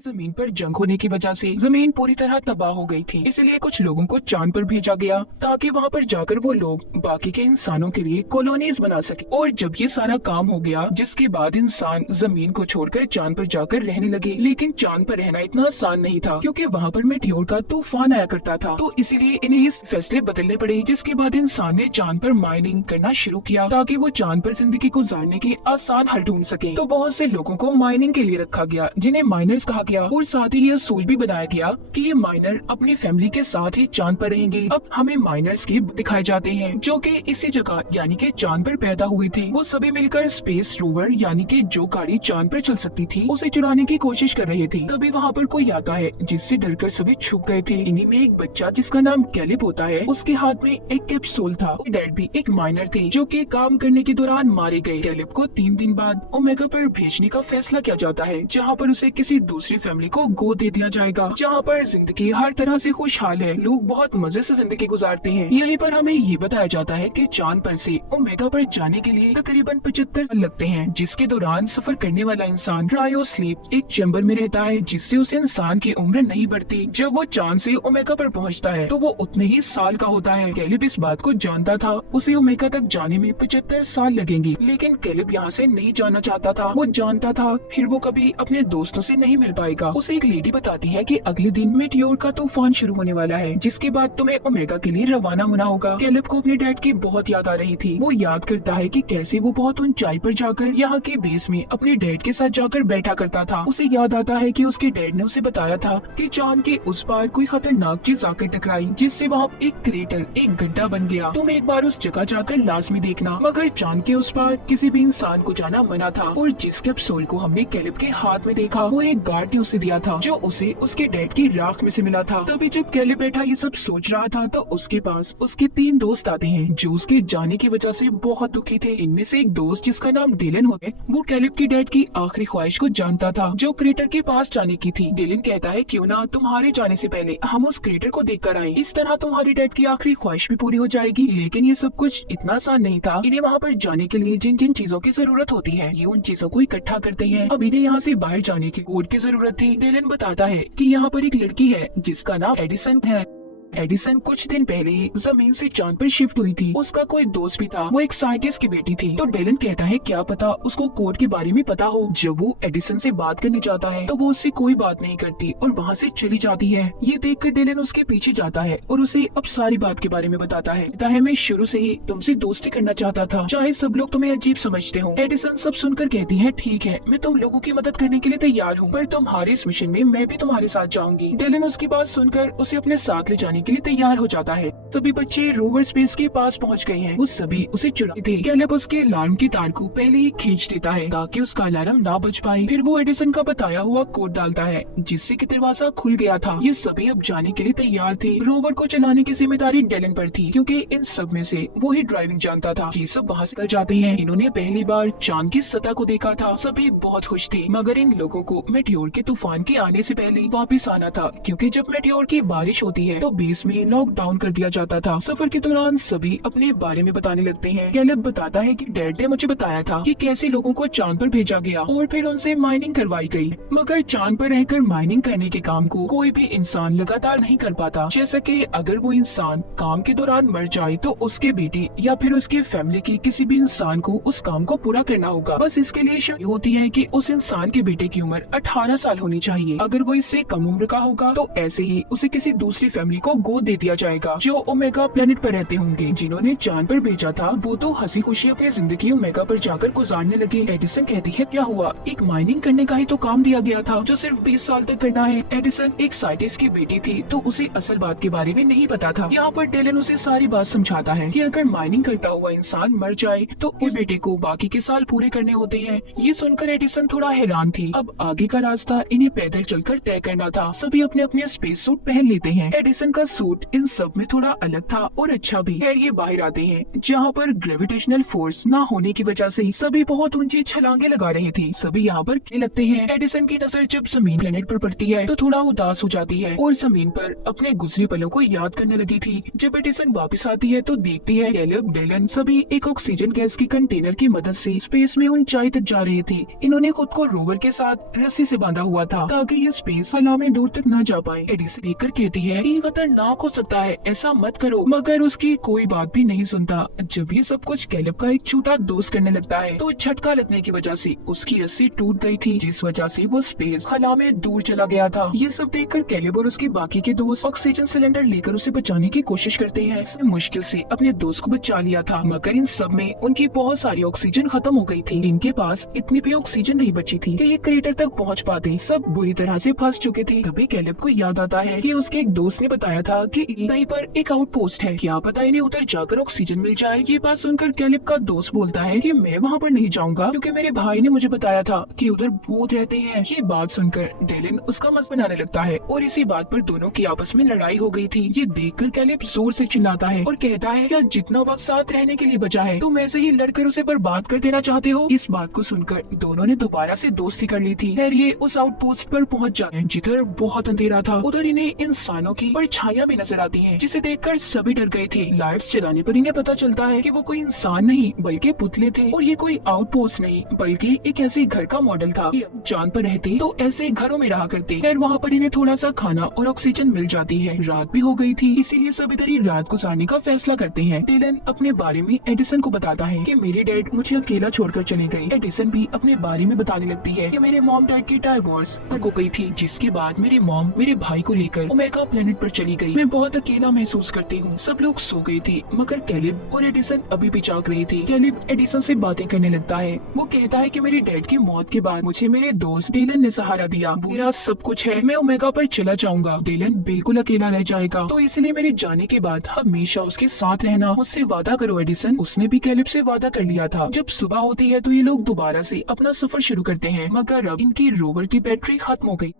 जमीन पर जंग होने की वजह से जमीन पूरी तरह तबाह हो गई थी। इसलिए कुछ लोगों को चांद पर भेजा गया ताकि वहाँ पर जाकर वो लोग बाकी के इंसानों के लिए कॉलोनीज बना सके। और जब ये सारा काम हो गया, जिसके बाद इंसान जमीन को छोड़कर चांद पर जाकर रहने लगे। लेकिन चांद पर रहना इतना आसान नहीं था, क्योंकि वहाँ पर मेटियोर का तूफान आया करता था। तो इसीलिए इन्हें इस फैसले बदलने पड़े। जिसके बाद इंसान ने चांद पर माइनिंग करना शुरू किया ताकि वो चांद पर जिंदगी गुजारने की आसान हल ढूंढ सके। तो बहुत से लोगों को माइनिंग के लिए रखा गया, जिन्हें माइनर्स कहा गया। और साथ ही ये असूल भी बनाया गया कि ये माइनर अपनी फैमिली के साथ ही चांद पर रहेंगे। अब हमें माइनर्स के दिखाए जाते हैं जो कि इसी जगह यानी कि चांद पर पैदा हुए थे। वो सभी मिलकर स्पेस रोवर यानी कि जो गाड़ी चांद पर चल सकती थी उसे चुराने की कोशिश कर रहे थे। तभी वहाँ पर कोई आता है, जिससे डरकर सभी छुप गए थे। इन्हीं में एक बच्चा जिसका नाम कैलिब होता है, उसके हाथ में एक कैप्सूल था। डैड भी एक माइनर थे जो कि काम करने के दौरान मारे गए। कैलिब को 3 दिन बाद ओमेगा पर भेजने का फैसला किया जाता है, जहाँ पर उसे किसी दूसरी फैमिली को गोद दे दिया जाएगा, जहाँ पर जिंदगी हर तरह से खुशहाल है। लोग बहुत मजे से जिंदगी गुजारते हैं। यहीं पर हमें ये बताया जाता है कि चांद पर से ओमेगा पर जाने के लिए तकरीबन 75 दिन लगते हैं, जिसके दौरान सफर करने वाला इंसान क्रायो स्लीप एक चैम्बर में रहता है, जिससे उस इंसान की उम्र नहीं बढ़ती। जब वो चांद से ओमेगा पर पहुँचता है तो वो उतने ही साल का होता है। कैलिब इस बात को जानता था, उसे ओमेगा तक जाने में 75 साल लगेंगे। लेकिन कैलिब यहाँ से नहीं जाना चाहता था। वो जानता था फिर वो कभी अपने दोस्तों से नहीं मिल पाएगा। उसे एक लेडी बताती है कि अगले दिन मेटियोर का तूफान शुरू होने वाला है, जिसके बाद तुम्हें ओमेगा के लिए रवाना होना होगा। कैलिब को अपने डैड की बहुत याद आ रही थी। वो याद करता है कि कैसे वो बहुत ऊंचाई पर जाकर यहाँ के बेस में अपने डैड के साथ जाकर बैठा करता था। उसे याद आता है कि उसके डैड ने उसे बताया था कि चांद के उस पार कोई खतरनाक चीज आकर टकराई, जिससे वहाँ एक क्रेटर एक गड्ढा बन गया। तुम एक बार उस जगह जाकर लाजमी देखना। मगर चांद के उस पार किसी भी इंसान को जाना मना था। और जिस कैप्सूल को हमने कैलिब के हाथ में देखा वो एक गार्ड ने उसे दिया था, जो उसे उसके डैड की राख में से मिला था। तभी जब कैलिब बैठा ये सब सोच रहा था तो उसके पास उसके 3 दोस्त आते हैं, जो उसके जाने की वजह से बहुत दुखी थे। इनमें से एक दोस्त जिसका नाम डिलन होता है, वो कैलिब की डैड की आखिरी ख्वाहिश को जानता था, जो क्रेटर के पास जाने की थी। डिलन कहता है क्यों ना तुम्हारे जाने से पहले हम उस क्रेटर को देख कर आए, इस तरह तुम्हारी डैड की आखिरी ख्वाहिश भी पूरी हो जाएगी। लेकिन ये सब कुछ इतना आसान नहीं था। इन्हें वहाँ पर जाने के लिए जिन जिन चीजों की जरूरत होती है, ये उन चीजों को इकट्ठा करते हैं। अब इन्हें यहाँ से बाहर जाने की कोड की जरूरत थी। डिलन बताता है कि यहाँ पर एक लड़की है जिसका नाम एडिसन है। एडिसन कुछ दिन पहले ही जमीन से चांद पर शिफ्ट हुई थी। उसका कोई दोस्त भी था, वो एक साइंटिस्ट की बेटी थी। तो डेलन कहता है क्या पता उसको कोड के बारे में पता हो। जब वो एडिसन से बात करने जाता है तो वो उससे कोई बात नहीं करती और वहाँ से चली जाती है। ये देखकर डेलन उसके पीछे जाता है और उसे अब सारी बात के बारे में बताता है मैं शुरू से ही तुमसे दोस्ती करना चाहता था, चाहे सब लोग तुम्हें अजीब समझते हो। एडिसन सब सुनकर कहती है ठीक है, मैं तुम लोगों की मदद करने के लिए तैयार हूँ, पर तुम्हारे इस मिशन में मैं भी तुम्हारे साथ जाऊंगी। डेलन उसकी बात सुनकर उसे अपने साथ ले जाने के लिए तैयार हो जाता है। सभी बच्चे रोवर स्पेस के पास पहुंच गए हैं। वो सभी उसे चुराते थे। कैलिब उसके अलार्म की तार को पहले ही खींच देता है ताकि उसका अलार्म ना बज पाए। फिर वो एडिसन का बताया हुआ कोड डालता है, जिससे कि दरवाजा खुल गया था। ये सभी अब जाने के लिए तैयार थे। रोवर को चलाने की जिम्मेदारी डेलन पर थी, क्योंकि इन सब में से वो ही ड्राइविंग जानता था। ये सब वहाँ से निकल जाते हैं। इन्होंने पहली बार चांद की सतह को देखा था। सभी बहुत खुश थे, मगर इन लोगों को मेटियोर के तूफान के आने से पहले वापिस आना था, क्योंकि जब मेटियोर की बारिश होती है तो बेस में लॉकडाउन कर दिया जाता था। सफर के दौरान सभी अपने बारे में बताने लगते हैं। कैलिब बताता है कि डैड ने मुझे बताया था कि कैसे लोगों को चांद पर भेजा गया और फिर उनसे माइनिंग करवाई गई। मगर चांद पर रहकर माइनिंग करने के काम को कोई भी इंसान लगातार नहीं कर पाता। जैसा कि अगर वो इंसान काम के दौरान मर जाए तो उसके बेटे या फिर उसके फैमिली की किसी भी इंसान को उस काम को पूरा करना होगा। बस इसके लिए शर्त होती है कि उस इंसान के बेटे की उम्र 18 साल होनी चाहिए। अगर वो इससे कम उम्र का होगा तो ऐसे ही उसे किसी दूसरी फैमिली को गोद दे दिया जाएगा, जो ओमेगा प्लेनेट पर रहते होंगे। जिन्होंने चांद पर भेजा था वो तो हंसी खुशी अपनी जिंदगी ओमेगा पर जाकर गुजारने लगे। एडिसन कहती है क्या हुआ, एक माइनिंग करने का ही तो काम दिया गया था जो सिर्फ 20 साल तक करना है। एडिसन एक साइंटिस्ट की बेटी थी तो उसे असल बात के बारे में नहीं पता था। यहाँ पर डेलन उसे सारी बात समझाता है कि अगर माइनिंग करता हुआ इंसान मर जाए तो उस बेटे को बाकी के साल पूरे करने होते हैं। ये सुनकर एडिसन थोड़ा हैरान थी। अब आगे का रास्ता इन्हें पैदल चलकर तय करना था। सभी अपने अपने स्पेस सूट पहन लेते हैं। एडिसन का सूट इन सब में थोड़ा अलग था और अच्छा भी। खैर ये बाहर आते हैं जहाँ पर ग्रेविटेशनल फोर्स ना होने की वजह से सभी बहुत ऊंची छलांगे लगा रहे थे। सभी यहाँ पर खेलने लगते हैं। एडिसन की नजर जब जमीन प्लेनेट पर पड़ती है तो थोड़ा उदास हो जाती है और जमीन पर अपने गुजरे पलों को याद करने लगी थी। जब एडिसन वापस आती है तो देखती है कैलेब, डेलन सभी एक ऑक्सीजन गैस के कंटेनर की मदद से स्पेस में ऊंचाई तक जा रहे थे। इन्होंने खुद को रोवर के साथ रस्सी से बांधा हुआ था ताकि ये स्पेस हवा में दूर तक न जा पाए। एडिसन देखकर कहती है ये खतरनाक हो सकता है, ऐसा मत करो, मगर उसकी कोई बात भी नहीं सुनता। जब ये सब कुछ कैलेब का एक छोटा दोस्त करने लगता है तो झटका लगने की वजह से उसकी रस्सी टूट गई थी, जिस वजह से वो स्पेस हवा में दूर चला गया था। ये सब देखकर कैलेब और उसके बाकी के दोस्त ऑक्सीजन सिलेंडर लेकर उसे बचाने की कोशिश करते हैं। इसने मुश्किल से अपने दोस्त को बचा लिया था, मगर इन सब में उनकी बहुत सारी ऑक्सीजन खत्म हो गई थी। इनके पास इतनी भी ऑक्सीजन नहीं बची थी कि ये क्रेटर तक पहुंच पाते। सब बुरी तरह से फंस चुके थे। तभी कैलेब को याद आता है कि उसके एक दोस्त ने बताया था कि कहीं पर एक आउटपोस्ट है, क्या पता इन्हें उधर जाकर ऑक्सीजन मिल जाए। ये बात सुनकर कैलेब का दोस्त बोलता है कि मैं वहाँ पर नहीं जाऊंगा क्योंकि मेरे भाई ने मुझे बताया था कि उधर भूत रहते हैं। ये बात सुनकर डेलन उसका मजाक बनाने लगता है और इसी बात पर दोनों की आपस में लड़ाई हो गई थी। ये देखकर कैलेब जोर से चिल्लाता है और कहता है क्या जितना वक्त साथ रहने के लिए बचा है तुम ऐसे ही लड़कर उसे बर्बाद कर देना चाहते हो। इस बात को सुनकर दोनों ने दोबारा से दोस्ती कर ली थी। खैर ये उस आउटपोस्ट पर पहुंच जाते जिधर बहुत अंधेरा था। उधर इन्हें इंसानों की परछाइयां भी नजर आती हैं, जिसे देखकर सभी डर गए थे। लाइट्स जलाने पर इन्हें पता चलता है कि वो कोई इंसान नहीं बल्कि पुतले थे और ये कोई आउटपोस्ट नहीं बल्कि एक ऐसे घर का मॉडल था। ये चांद पर रहते तो ऐसे घरों में रहा करते। खैर वहाँ पर इन्हें थोड़ा सा खाना और ऑक्सीजन मिल जाती है। रात भी हो गई थी, इसीलिए सब इधर ही रात गुजारने का फैसला करते हैं। डेलन अपने बारे में एडिसन को बताता है कि मेरे डैड मुझे अकेला छोड़कर चले गए। एडिसन भी अपने बारे में बताने लगती है कि मेरे मॉम डैड की डाइवोर्स हो गई थी, जिसके बाद मेरी मॉम मेरे भाई को लेकर ओमेगा प्लेनेट पर चली गई। मैं बहुत अकेला महसूस करती हूँ। सब लोग सो गए थे मगर कैलेब और एडिसन अभी भी जाग रहे थे। कैलेब एडिसन से बातें करने लगता है। वो कहता है कि मेरे डैड की मौत के बाद मुझे मेरे दोस्त डेलन ने सहारा दिया। मेरा सब कुछ है, मैं ओमेगा पर चला जाऊंगा। डेलन बिल्कुल अकेला रह जाएगा, तो इसलिए मेरे जाने के बाद हमेशा उसके साथ रहना। मुझसे वादा करो एडिसन। उसने भी कैलेब से वादा कर लिया था। जब सुबह होती है तो ये लोग दोबारा से अपना सफर शुरू करते हैं, मगर अब इनकी रोवर की बैटरी खत्म हो गई।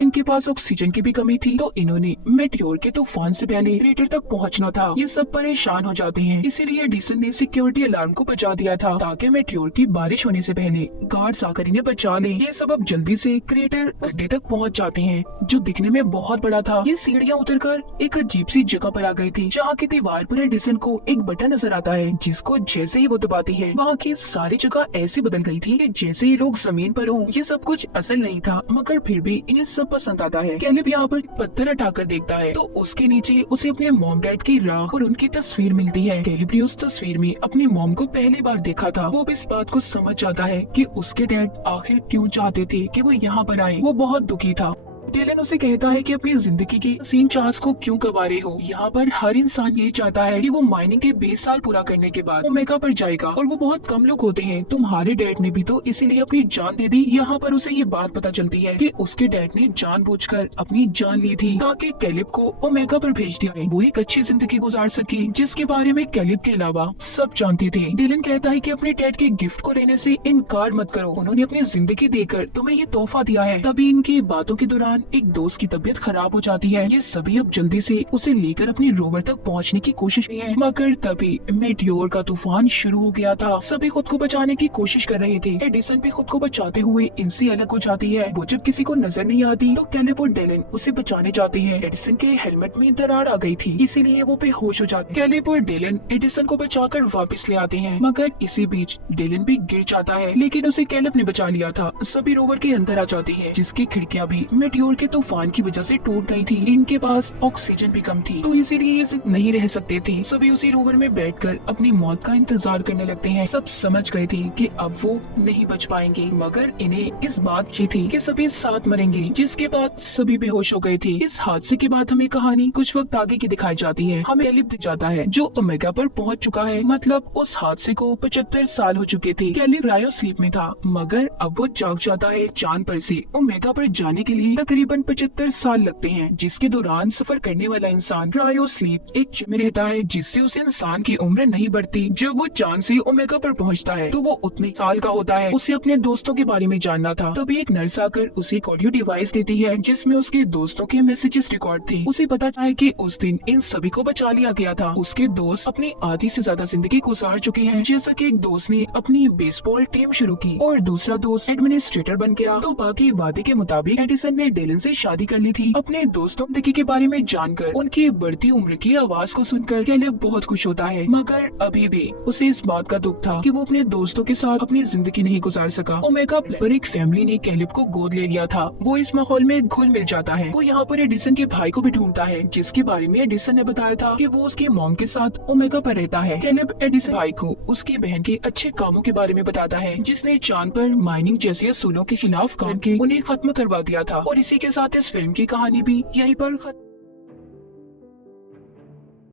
इनके पास ऑक्सीजन की भी कमी थी, तो इन्होंने मेटियोर के तूफान से पहले क्रेटर तक पहुंचना था। ये सब परेशान हो जाते हैं, इसीलिए एडिसन ने सिक्योरिटी अलार्म को बजा दिया था ताकि मेटियोर की बारिश होने से पहले गार्ड्स आकर इन्हें बचा ले। ये सब अब जल्दी से क्रेटर गड्ढे तक पहुंच जाते हैं, जो दिखने में बहुत बड़ा था। ये सीढ़ियां उतरकर एक अजीब सी जगह पर आ गई थी, जहाँ की दीवार पर एडिसन को एक बटन नजर आता है, जिसको जैसे ही वो दबाती है वहाँ की सारी जगह ऐसी बदल गई थी कि जैसे ही लोग जमीन पर हो। ये सब कुछ असल नहीं था, मगर फिर भी इन्हें सब पसंद आता है। कैलेब यहाँ पर पत्थर हटाकर देखता है तो उसके नीचे उसे अपने मॉम डैड की राख और उनकी तस्वीर मिलती है। कैलेब ने उस तस्वीर में अपनी मॉम को पहली बार देखा था। वो इस बात को समझ जाता है कि उसके डैड आखिर क्यों चाहते थे कि वो यहाँ पर आए। वो बहुत दुखी था। डेलन उसे कहता है कि अपनी जिंदगी की सीन चांस को क्यों गंवा रहे हो। यहाँ पर हर इंसान यही चाहता है कि वो माइनिंग के 20 साल पूरा करने के बाद ओमेगा पर जाएगा, और वो बहुत कम लोग होते हैं। तुम्हारे डैड ने भी तो इसीलिए अपनी जान दे दी। यहाँ पर उसे ये बात पता चलती है कि उसके डैड ने जानबूझकर अपनी जान ली थी ताकि कैलेब को ओमेगा पर भेज दिया है, वो एक अच्छी जिंदगी गुजार सके, जिसके बारे में कैलेब के अलावा सब जानते थे। डेलन कहता है कि अपने डैड के गिफ्ट को लेने से इनकार मत करो, उन्होंने अपनी जिंदगी देकर तुम्हें ये तोहफा दिया है। तभी इनकी बातों के दौरान एक दोस्त की तबीयत खराब हो जाती है। ये सभी अब जल्दी से उसे लेकर अपनी रोवर तक पहुंचने की कोशिश में है, मगर तभी मेटियोर का तूफान शुरू हो गया था। सभी खुद को बचाने की कोशिश कर रहे थे। एडिसन भी खुद को बचाते हुए इनसे अलग हो जाती है। वो जब किसी को नजर नहीं आती तो कैलेब और डेलन उसे बचाने जाते हैं। एडिसन के हेलमेट में दरार आ गई थी, इसीलिए वो बेहोश हो जाते हैं। कैलेब और डेलन एडिसन को बचाकर वापस ले आते हैं, मगर इसी बीच डेलन भी गिर जाता है, लेकिन उसे कैलेब ने बचा लिया था। सभी रोवर के अंदर आ जाती है, जिसकी खिड़कियां भी मेटियोर के तूफान की वजह से टूट गई थी। इनके पास ऑक्सीजन भी कम थी, तो इसीलिए ये सिर्फ नहीं रह सकते थे। सभी उसी रोवर में बैठकर अपनी मौत का इंतजार करने लगते हैं। सब समझ गए थे कि अब वो नहीं बच पाएंगे, मगर इन्हें इस बात की थी कि सभी साथ मरेंगे, जिसके बाद सभी बेहोश हो गए थे। इस हादसे के बाद हमें कहानी कुछ वक्त आगे की दिखाई जाती है। हमें कैलेब दिख जाता है जो ओमेगा पर पहुंच चुका है, मतलब उस हादसे को 75 साल हो चुके थे। कैलेब क्रायो स्लीप में था, मगर अब वो जाग जाता है। चांद पर से ओमेगा पर जाने के लिए तकरीबन तकरीबन 75 साल लगते हैं, जिसके दौरान सफर करने वाला इंसान क्रायो स्लीप एक जिम में रहता है, जिससे उस इंसान की उम्र नहीं बढ़ती। जब वो चांद से ओमेगा पर पहुंचता है तो वो उतने साल का होता है। उसे अपने दोस्तों के बारे में जानना था, तभी एक नर्स आकर उसे एक ऑडियो डिवाइस देती है जिसमें उसके दोस्तों के मैसेजेस रिकॉर्ड थे। उसे पता चला कि उस दिन इन सभी को बचा लिया गया था। उसके दोस्त अपनी आधी से ज्यादा जिंदगी गुजार चुके हैं। जैसा कि एक दोस्त ने अपनी बेसबॉल टीम शुरू की और दूसरा दोस्त एडमिनिस्ट्रेटर बन गया, तो बाकी वादे के मुताबिक एडिसन ने डेलन से शादी कर ली थी। अपने दोस्तों जिंदगी के बारे में जानकर उनकी बढ़ती उम्र की आवाज को सुनकर कैलेब बहुत खुश होता है, मगर अभी भी उसे इस बात का दुख था कि वो अपने दोस्तों के साथ अपनी जिंदगी नहीं गुजार सका। ओमेगा पर एक फैमिली ने कैलेब को गोद ले लिया था। वो इस माहौल में घुल मिल जाता है। वो यहाँ पर एडिसन के भाई को भी ढूंढता है, जिसके बारे में एडिसन ने बताया था कि वो उसकी मॉम के साथ ओमेगा पर रहता है। कैलेब एडिसन भाई को उसकी बहन के अच्छे कामों के बारे में बताता है, जिसने चांद पर माइनिंग जैसे असूलों के खिलाफ काम करके उन्हें खत्म करवा दिया था। और इसी के साथ इस फिल्म की कहानी भी यहीं पर खत्म।